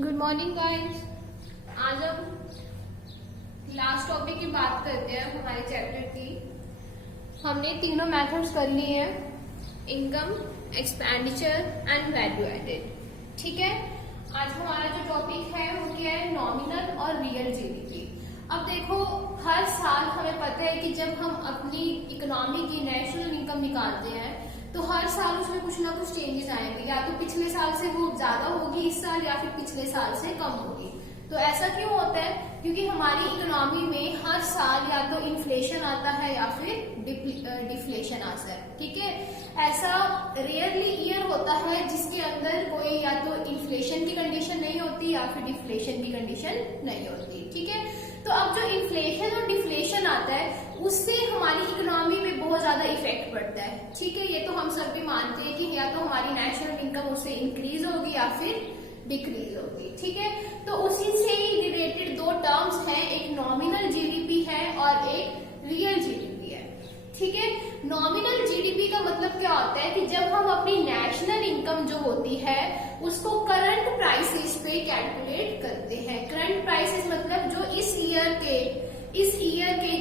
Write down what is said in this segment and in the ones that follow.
Good morning guys. आज हम last topic की बात करते हैं हमारे चैप्टर की। हमने तीनों मेथड्स कर लिए हैं, income, expenditure and value added. ठीक है, आज हमारा जो टॉपिक है वो क्या है, नॉमिनल और रियल जीडीपी। अब देखो, हर साल हमें पता है कि जब हम अपनी इकोनॉमी की नेशनल इनकम निकालते हैं तो हर साल उसमें कुछ ना कुछ चेंजेस आएंगे, या तो पिछले साल से वो ज्यादा होगी इस साल या फिर पिछले साल से कम होगी। तो ऐसा क्यों होता है? क्योंकि हमारी इकोनॉमी में हर साल या तो इन्फ्लेशन आता है या फिर डिफ्लेशन आता है। ठीक है, ऐसा रेयरली ईयर होता है जिसके अंदर कोई या तो इन्फ्लेशन की कंडीशन नहीं होती या फिर डिफ्लेशन की कंडीशन नहीं होती। ठीक है, तो अब जो इन्फ्लेशन और डिफ्लेशन आता है उससे हमारी इकोनॉमी में बहुत ज्यादा इफेक्ट पड़ता है। ठीक है, ये तो हम सब भी मानते हैं कि या तो हमारी नेशनल इनकम उससे इंक्रीज होगी या फिर डिक्रीज होगी। ठीक है, तो उसी से ही रिलेटेड दो टर्म्स हैं, एक नॉमिनल जीडीपी है और एक रियल जीडीपी है। ठीक है, नॉमिनल जीडीपी का मतलब क्या होता है कि जब हम अपनी नेशनल इनकम जो होती है उसको करंट प्राइसेस पे कैलकुलेट करते हैं। करंट प्राइसेस मतलब जो इस ईयर के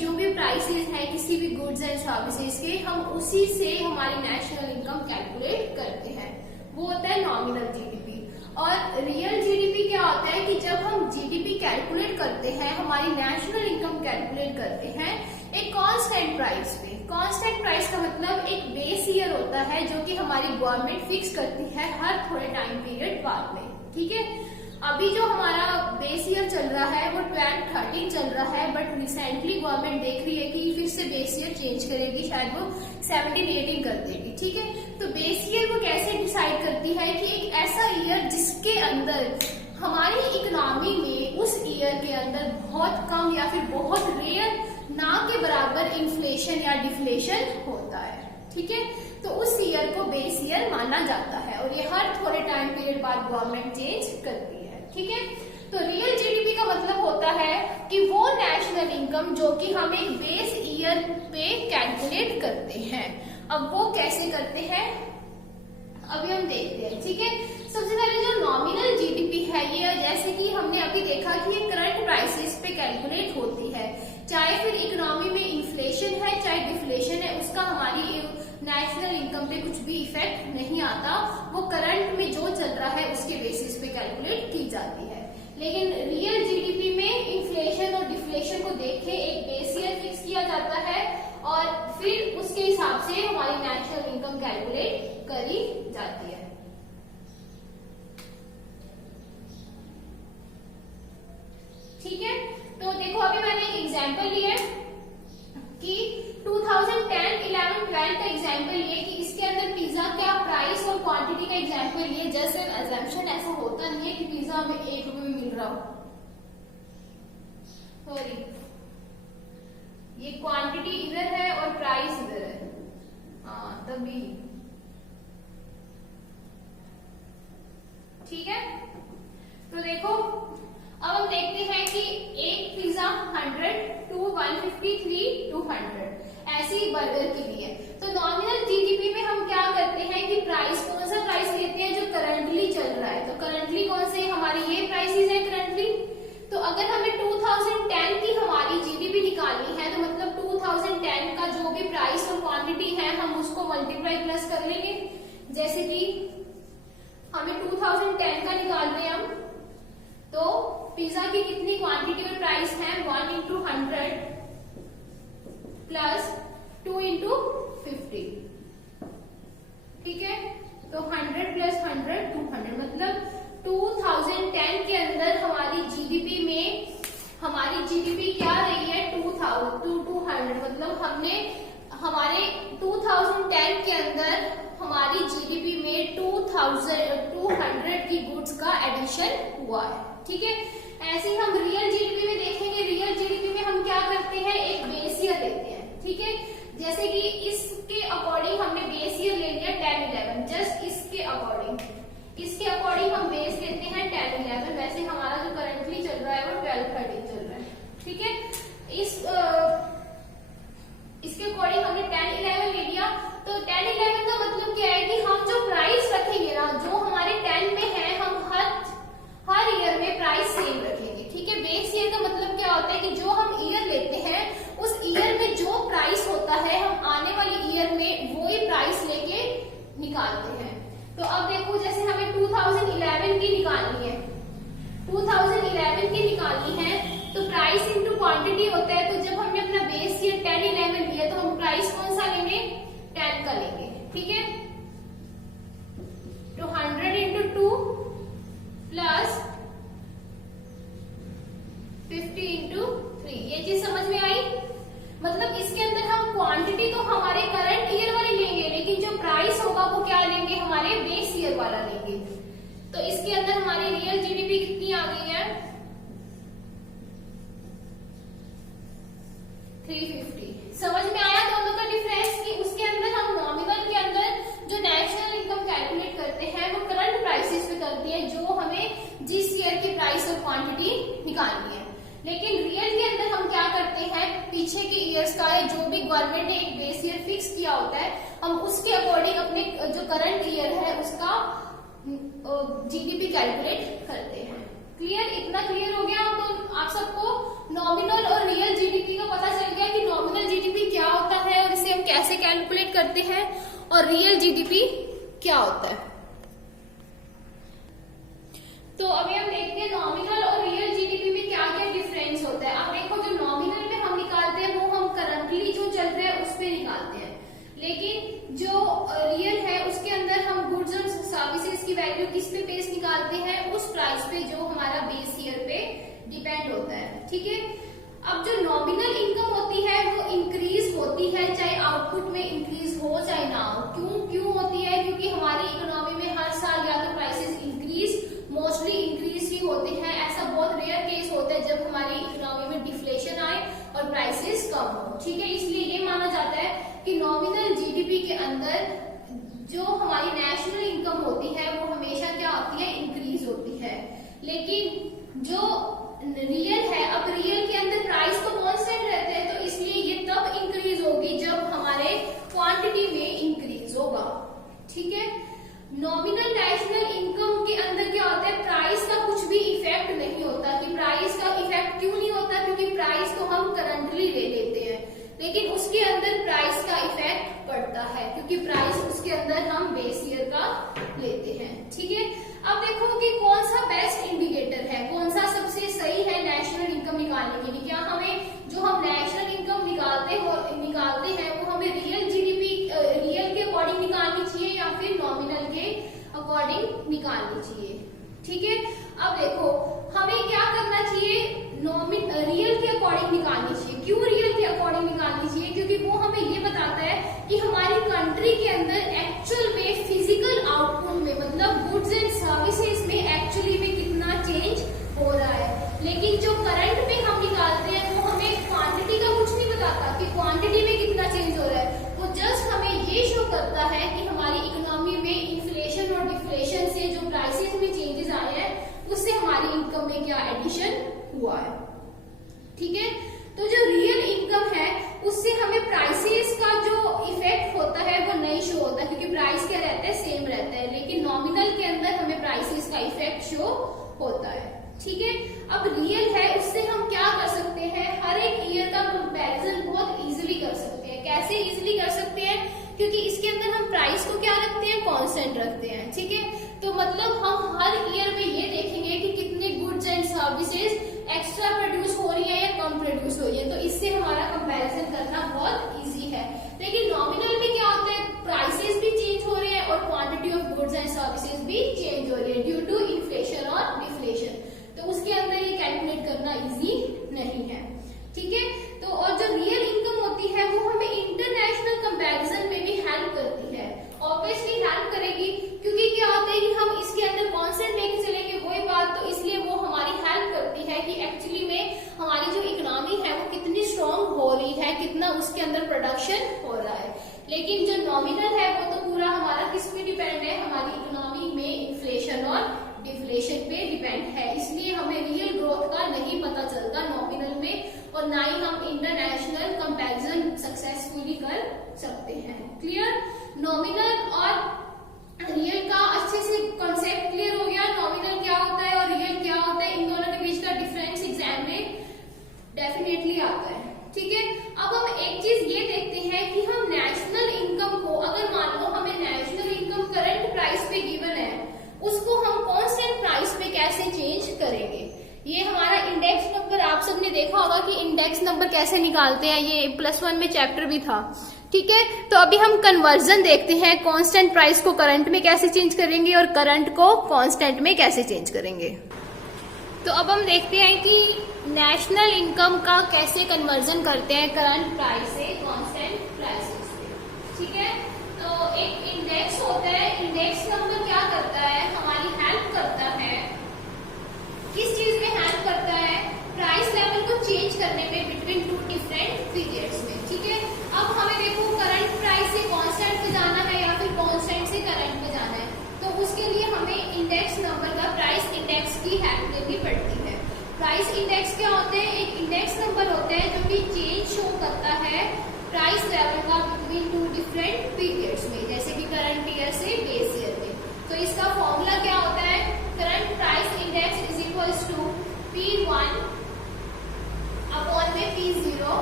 जो भी प्राइसेस हैं किसी भी गुड्स एंड सर्विसेज के, हम उसी से हमारी नेशनल इनकम कैलकुलेट करते हैं, वो होता है नॉमिनल जीडीपी। और रियल जीडीपी क्या होता है कि जब हम जीडीपी कैलकुलेट करते हैं, हमारी नेशनल इनकम कैलकुलेट करते हैं एक कांस्टेंट प्राइस पे। कांस्टेंट प्राइस का मतलब एक बेस ईयर होता है जो कि हमारी गवर्नमेंट फिक्स करती है हर थोड़े टाइम पीरियड बाद में। ठीक है, अभी जो हमारा बेस ईयर चल रहा है वो 2013 चल रहा है, बट रिसेंटली गवर्नमेंट देख रही है कि फिर से बेस ईयर चेंज करेगी, शायद वो 17-18 कर देगी। ठीक है, तो बेस ईयर को कैसे डिसाइड करती है कि एक ऐसा ईयर जिसके अंदर हमारी इकोनॉमी में उस ईयर के अंदर बहुत कम या फिर बहुत रेयर ना के बराबर इन्फ्लेशन या डिफ्लेशन होता है। ठीक है, तो उस ईयर को बेस ईयर माना जाता है और ये हर थोड़े टाइम पीरियड बाद गवर्नमेंट चेंज करती है। ठीक है, तो रियल जीडीपी का मतलब होता है कि वो नेशनल इनकम जो कि हम एक बेस ईयर पे कैलकुलेट करते हैं। अब वो कैसे करते हैं अभी हम देखते हैं। ठीक है, सबसे पहले जो नॉमिनल जीडीपी है ये, जैसे कि हमने अभी देखा कि ये करंट प्राइसेस पे कैलकुलेट होती है, चाहे फिर इकोनॉमी में इन्फ्लेशन है चाहे डिफ्लेशन है, उसका हमारी नेशनल इनकम पे कुछ भी इफेक्ट नहीं आता। वो करंट में जो चल रहा है उसके बेसिस पे कैलकुलेट की जाती है। लेकिन रियल जीडीपी में इन्फ्लेशन और डिफ्लेशन को देख के एक बेस ईयर फिक्स किया जाता है और फिर उसके हिसाब से हमारी नेशनल इनकम कैलकुलेट करी जाती है। ठीक है, तो देखो अभी मैंने एक एग्जांपल लिया कि 2010, 11, 12 का एग्जांपल लिए कि इसके अंदर पिज्जा क्या प्राइस और क्वांटिटी का एग्जांपल लिए। जस्ट एन अजम्पशन, ऐसा होता नहीं है कि पिज्जा हमें 1 रुपए में मिल रहा हो। सॉरी, ये क्वांटिटी इधर है और प्राइस इधर है, हाँ तभी। ठीक है, तो देखो अब हम देखते हैं कि एक पिज्जा 100, 2, 153, 200 ऐसी बर्गर की भी है। तो नॉमिनल जीडीपी में हम क्या करते हैं कि प्राइस, कौन सा प्राइस लेते हैं जो करंटली चल रहा है। तो करंटली कौन से हमारी ये प्राइसेस है करंटली। तो अगर हमें 2010 की हमारी जीडीपी निकालनी है तो मतलब 2010 का जो भी प्राइस और क्वांटिटी है हम उसको मल्टीप्लाई प्लस कर लेंगे। जैसे कि हमें 2010 का निकाल रहे हैं हम, तो पिज्जा की कितनी क्वांटिटी और प्राइस है, 1 into 100 प्लस 2 into 50। ठीक है, तो 100 प्लस 100 200, मतलब 2010 के अंदर हमारी जीडीपी क्या रही है 200, मतलब हमने हमारे 2010 के अंदर हमारी जीडीपी में 200 की गुड्स का एडिशन हुआ है। ठीक है, ऐसे ही हम रियल जीडीपी में देखेंगे। रियल जीडीपी में हम क्या करते हैं, एक बेस ईयर लेते हैं। ठीक है, जैसे कि इसके अकॉर्डिंग हमने बेस ईयर ले लिया 10-11, जस्ट इसके अकॉर्डिंग हम बेस लेते हैं 10-11। वैसे हमारा जो करंटली चल रहा है वो 12-13 चल रहा है। ठीक है, इसके अकॉर्डिंग हमने 10-11 ले लिया। तो 10-11 का मतलब क्या है कि हम जो प्राइस रखेंगे ना, जो हमारे 10 में है, हम हर ईयर क्वांटिटी होता है, तो जब हमने अपना बेस ईयर 10-11 लिया तो हम प्राइस कौन सा लेंगे, 10 का लेंगे, ठीक है। तो 100 इंटू 2 प्लस 50 इंटू 3, ये चीज समझ में आई। मतलब इसके अंदर हम क्वांटिटी तो हमारे करंट ईयर वाली लेंगे, लेकिन जो प्राइस होगा वो क्या लेंगे, हमारे बेस ईयर वाला लेंगे। तो इसके अंदर हमारी रियल जीडीपी कितनी आ गई है, 350। समझ में आया दोनों का डिफरेंस कि उसके अंदर हम नॉमिनल के अंदर जो नेशनल इनकम कैलकुलेट करते हैं वो करंट प्राइसेस पे करते हैं, जो हमें जिस ईयर की प्राइस और क्वांटिटी निकालनी है। लेकिन रियल के अंदर हम क्या करते हैं, पीछे के ईयर्स का है जो भी गवर्नमेंट ने एक बेस ईयर फिक्स किया होता है, हम उसके अकॉर्डिंग अपने जो करंट ईयर है उसका जीडीपी कैलकुलेट करते हैं। क्लियर, इतना क्लियर हो गया। तो आप सबको नॉमिनल और रियल जीडीपी का पता चल गया कि नॉमिनल जीडीपी क्या होता है और इसे हम कैसे कैलकुलेट करते हैं, और रियल जीडीपी क्या होता है। तो अभी हम देखते हैं नॉमिनल और रियल जीडीपी में क्या क्या डिफरेंस होता है। अब देखो, जो नॉमिनल में हम निकालते हैं वो हम करंटली जो चल रहा है उस पे निकालते हैं, लेकिन जो रियल है उसके अंदर हम गुड्स और सर्विसेज की वैल्यू किस पे बेस निकालते हैं, उस प्राइस पे जो हमारा बेस ईयर पे डिपेंड होता है, ठीक है। अब जो नॉमिनल इनकम होती है वो इंक्रीज होती है, चाहे आउटपुट में इंक्रीज हो चाहे ना हो। क्यों होती है, क्योंकि हमारी इकोनॉमी में हर साल या तो प्राइसेस इंक्रीज, मोस्टली इंक्रीज ही होते हैं। ऐसा बहुत रेयर केस होता है जब हमारी इकोनॉमी में डिफ्लेशन आए और प्राइसेस कम हो, ठीक है। इसलिए ये माना जाता है कि नॉमिनल जीडीपी के अंदर जो हमारी नेशनल इनकम होती है वो हमेशा क्या होती है, इंक्रीज होती है। लेकिन जो रियल है, अब रियल के अंदर प्राइस तो कांस्टेंट रहते हैं, तो इसलिए ये तब इंक्रीज होगी जब हमारे क्वांटिटी में इंक्रीज होगा, ठीक है। नॉमिनल नेशनल इनकम के अंदर क्या होता है, प्राइस का कुछ भी इफेक्ट नहीं होता। कि प्राइस का इफेक्ट क्यों नहीं होता, क्योंकि प्राइस तो हम करंटली ले लेते हैं, लेकिन उसके अंदर प्राइस का इफेक्ट पड़ता है क्योंकि प्राइस उसके अंदर हम बेस ईयर का लेते हैं, ठीक है। अब देखो कि कौन सा बेस्ट इंडिकेटर है, कौन सा सबसे सही है नेशनल इनकम निकालने के लिए। क्या हमें जो हम नेशनल इनकम निकालते हैं वो हमें रियल जीडीपी रियल के अकॉर्डिंग निकालनी चाहिए या फिर नॉमिनल के अकॉर्डिंग निकालनी चाहिए, ठीक है। अब देखो हमें क्या करना चाहिए, रियल के अकॉर्डिंग निकालनी चाहिए। क्यों रियल के अकॉर्डिंग निकालनी चाहिए, क्योंकि वो हमें ये बताता है कि हमारी कंट्री के अंदर एक्चुअल में फिजिकल आउटपुट में, मतलब गुड्स एंड सर्विसेज में एक्चुअली में कितना चेंज हो रहा है। लेकिन जो करंट में हम निकालते हैं वो हमें क्वांटिटी का कुछ नहीं बताता कि क्वांटिटी में कितना चेंज हो रहा है। वो जस्ट हमें ये शो करता है कि हमारी इकोनॉमी में इन्फ्लेशन और डिफ्लेशन से जो प्राइसेस में चेंजेस आए हैं उससे हमारी इनकम में क्या एडिशन हुआ है, ठीक है। तो जो रियल इनकम है उससे हमें प्राइसेस का जो इफेक्ट होता है वो नहीं शो होता, क्योंकि प्राइस क्या रहता है, सेम रहता है। लेकिन नॉमिनल के अंदर हमें प्राइसेस का इफेक्ट शो होता है, ठीक है। अब रियल है उससे हम क्या कर सकते हैं, हर एक ईयर का कंपैरिजन बहुत इजीली कर सकते हैं। कैसे इजीली कर सकते हैं, क्योंकि इसके अंदर हम प्राइस को क्या रखते हैं, कांस्टेंट रखते हैं, ठीक है। तो मतलब हम हर ईयर में ये देखेंगे कि कितने goods and services extra produce हो रही है या कम प्रोड्यूस हो रही है, तो इससे हमारा कंपैरिजन करना बहुत इजी है। लेकिन नॉमिनल में क्या होता है, प्राइसेस भी चेंज हो रहे हैं और quantity of goods and services भी चेंज हो रही है ड्यू टू इन्फ्लेशन और डिफ्लेशन, तो उसके अंदर ये कैलकुलेट करना इजी नहीं है, ठीक है। तो और जो रियल इनकम होती है वो हमें इंटरनेशनल कंपैरिजन में भी हेल्प करती है, ऑब्वियसली हेल्प करेगी, क्योंकि क्या होता है कि हम इसके अंदर कॉन्सेप्ट लेके चलेंगे वही बात, तो इसलिए वो हमारी हेल्प करती है कि एक्चुअली में हमारी जो इकोनॉमी है वो कितनी स्ट्रांग हो रही है, कितना उसके अंदर प्रोडक्शन हो रहा है। लेकिन जो नॉमिनल है वो तो पूरा हमारा किस पे डिपेंड है, हमारी इकोनॉमी में इन्फ्लेशन और डिफ्लेशन पे डिपेंड है, इसलिए हमें रियल ग्रोथ का नहीं पता चलता नॉमिनल में, और ना ही हम इंटरनेशनल कंपैरिजन सक्सेसफुली कर सकते हैं। क्लियर, नॉमिनल और रियल का अच्छे से कॉन्सेप्ट क्लियर हो गया, नॉमिनल क्या होता है और रियल क्या होता है, इन दोनों के बीच का डिफरेंस एग्जाम में डेफिनेटली आता है, ठीक है। अब हम एक चीज ये देखते हैं कि हम नेशनल इनकम को, अगर मान लो हमें नेशनल इनकम करंट प्राइस पे गिवन है, उसको हम कांस्टेंट प्राइस पे कैसे चेंज करेंगे। ये हमारा इंडेक्स नंबर आप आप सबने देखा होगा कि इंडेक्स नंबर कैसे निकालते हैं, ये +1 में चैप्टर भी था। ठीक है, तो अभी हम कन्वर्जन देखते हैं, कांस्टेंट प्राइस को करंट में कैसे चेंज करेंगे और करंट को कांस्टेंट में कैसे चेंज करेंगे। तो अब हम देखते हैं कि नेशनल इनकम का कैसे कन्वर्जन करते हैं करंट प्राइस से कांस्टेंट प्राइसेस में। ठीक है, तो एक इंडेक्स होता है, इंडेक्स नंबर क्या करता है, हमारी हेल्प करता है, किस चीज में हेल्प करता है, प्राइस लेवल को चेंज करने में बिटवीन 2 डिफरेंट पीरियड्स में। ठीक है, अब हमें देखो करंट प्राइस से कांस्टेंट पे जाना है या फिर कांस्टेंट से करंट पे जाना है, तो उसके लिए हमें इंडेक्स नंबर का, प्राइस इंडेक्स की हेल्प लेनी पड़ती है। प्राइस इंडेक्स क्या होते हैं, एक इंडेक्स नंबर होता है जो कि चेंज शो करता है प्राइस लेवल का बिटवीन 2 डिफरेंट पीरियड्स में, जैसे कि करंट ईयर से बेस ईयर में। तो इसका फॉर्मूला क्या होता है, current price index is equals to P1 upon में P0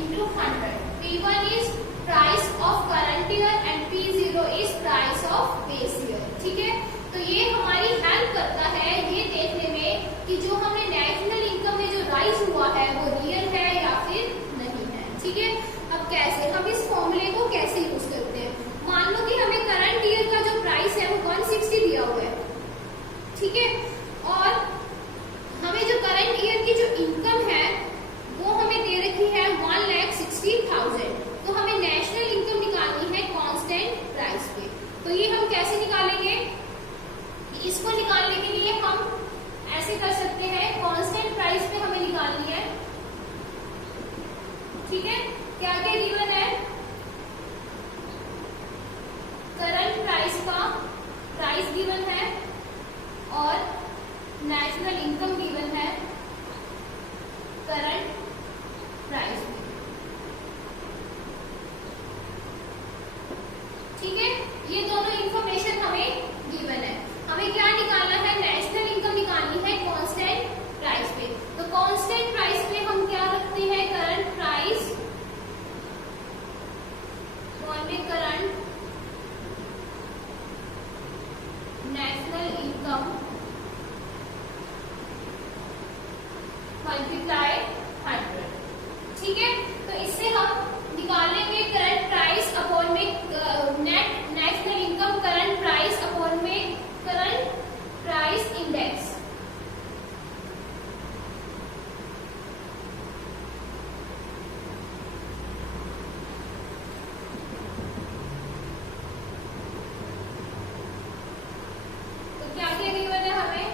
into 100। P1 is price of current year and P0 is price of base year. ठीक है, तो ये हमारी हेल्प करता है ये देखने में कि जो हमने नेशनल इनकम में जो राइज हुआ है वो रियल है या फिर नहीं है। ठीक है, अब कैसे हम इस फॉर्मूले को कैसे यूज करते हैं, मान लो कि हमें करंट ईयर का जो प्राइस है वो 160 दिया हुआ है। ठीक है, और हमें जो करंट ईयर की जो इनकम है वो हमें दे रखी है 1,60,000। तो हमें नेशनल इनकम निकालनी है कांस्टेंट प्राइस पे। तो ये हम कैसे निकालेंगे, इसको निकालने के लिए हम ऐसे कर सकते हैं, कांस्टेंट प्राइस पे हमें निकालनी है। ठीक है, क्या क्या गिवन है, करंट प्राइस का प्राइस गिवन है और नेशनल इनकम गिवन है करंट प्राइस में। ठीक है, ये दोनों इंफॉर्मेशन हमें गिवन है। हमें क्या निकालना है, नेशनल इनकम निकालनी है कांस्टेंट प्राइस पे। तो कांस्टेंट प्राइस में हम क्या रखते हैं, करंट प्राइस में करंट नेशनल इनकम मल्टीप्लाई 100। ठीक है, तो इससे हम निकालेंगे करंट प्राइस अपॉन में net national income current price upon में करंट प्राइस इंडेक्स। तो क्या क्या गिवन है हमें,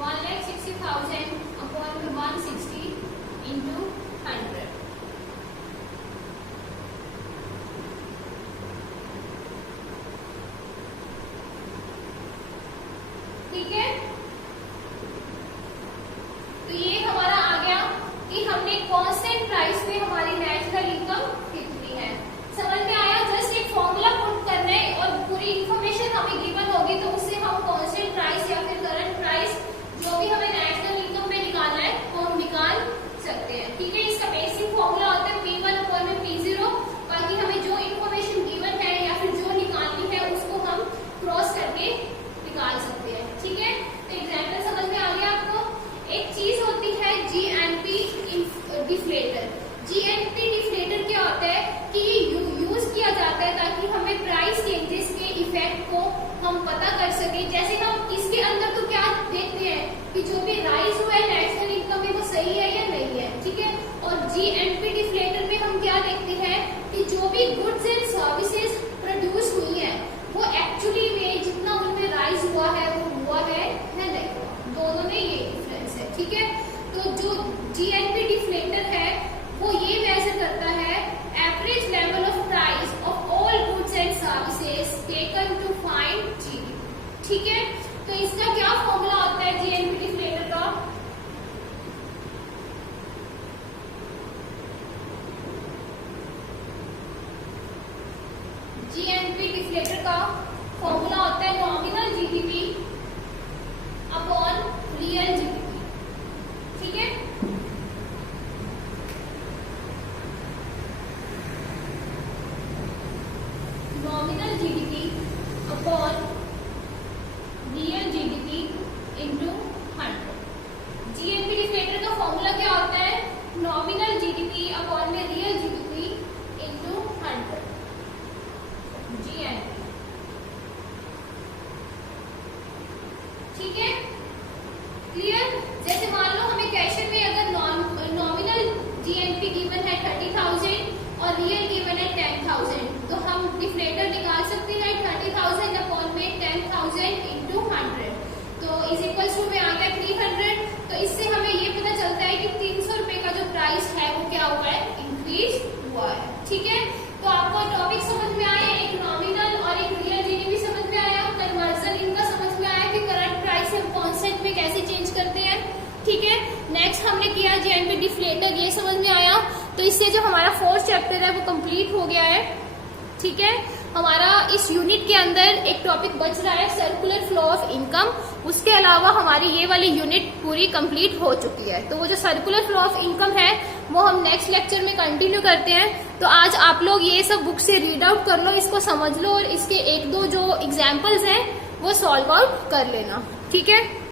1,60,000 अपॉन में 160 इंटू 100। ठीक है, तो ये हमारा आ गया कि हमने कांस्टेंट प्राइस में हमारी नेशनल इनकम कितनी है। समझ में आया, जस्ट एक फॉर्मूला पुट करना है और पूरी इंफॉर्मेशन हमें गिवन होगी तो उससे हम कांस्टेंट प्राइस या फिर करंट प्राइस जो भी हमें नेशनल इनकम में निकालना है वो हम निकाल सकते हैं। ठीक है, इसका बेसिक फॉर्मूला होता है P1 अपॉन में P0। बाकी हमें जो इंफॉर्मेशन गिवन है या फिर जो निकालनी है उसको हम क्रॉस करके निकाल सकते हैं। ठीक है, रियल गिवन है 10,000, तो हम डिफलेटर निकाल सकते हैं 30,000 अपॉन में 10,000 इंटू 100, तो इज इक्वल टू में आ गया 300। तो इससे हमें ये पता चलता है कि 300 रुपए का जो प्राइस है वो क्या हुआ है, इंक्रीज हुआ है। ठीक है, तो आपको टॉपिक समझ में आया, एक नॉमिनल और एक रियल जीडीपी समझ में आया, कन्वर्जन इनका समझ में आया कि करंट प्राइस हम कॉन्सेप्ट में कैसे चेंज करते हैं। ठीक है, नेक्स्ट हमने किया जेएनपी डिफ्लेटर, ये समझ में आया। तो इससे जो हमारा 4th चैप्टर है वो कंप्लीट हो गया है। ठीक है, हमारा इस यूनिट के अंदर एक टॉपिक बच रहा है सर्कुलर फ्लो ऑफ इनकम, उसके अलावा हमारी ये वाली यूनिट पूरी कंप्लीट हो चुकी है। तो वो जो सर्कुलर फ्लो ऑफ इनकम है वो हम नेक्स्ट लेक्चर में कंटिन्यू करते हैं। तो आज आप लोग ये सब बुक से रीड आउट कर लो, इसको समझ लो और इसके 1-2 जो एग्जाम्पल्स हैं वो सॉल्व आउट कर लेना। ठीक है।